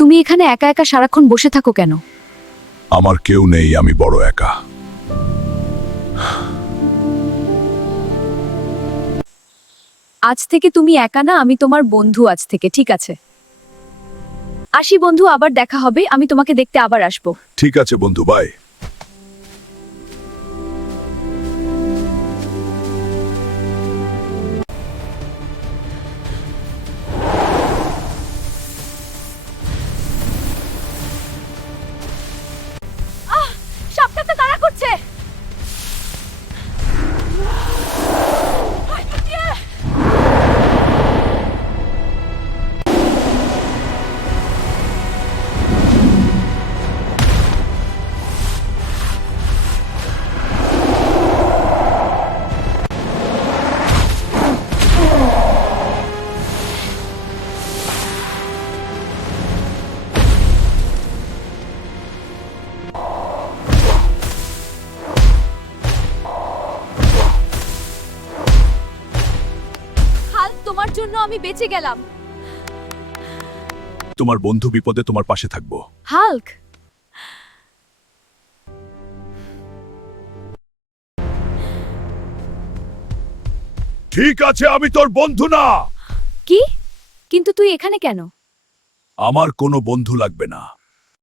তুমি এখানে একা একা সারাক্ষণ বসে থাকো কেন? আমার কেউ নেই, আমি বড় একা। আজ থেকে তুমি একা না, আমি তোমার বন্ধু আজ থেকে, ঠিক আছে? আসি বন্ধু, আবার দেখা হবে, আমি তোমাকে দেখতে আবার আসবো। ঠিক আছে বন্ধু, বাই। সাপটা তো তাড়া করছে। তোমার জন্য আমি বেঁচে গেলাম। তোমার বন্ধু বিপদে তোমার পাশে থাকবো। হাল্ক, ঠিক আছে, আমি তোর বন্ধু না। কি? কিন্তু তুই এখানে কেন? আমার কোনো বন্ধু লাগবে না।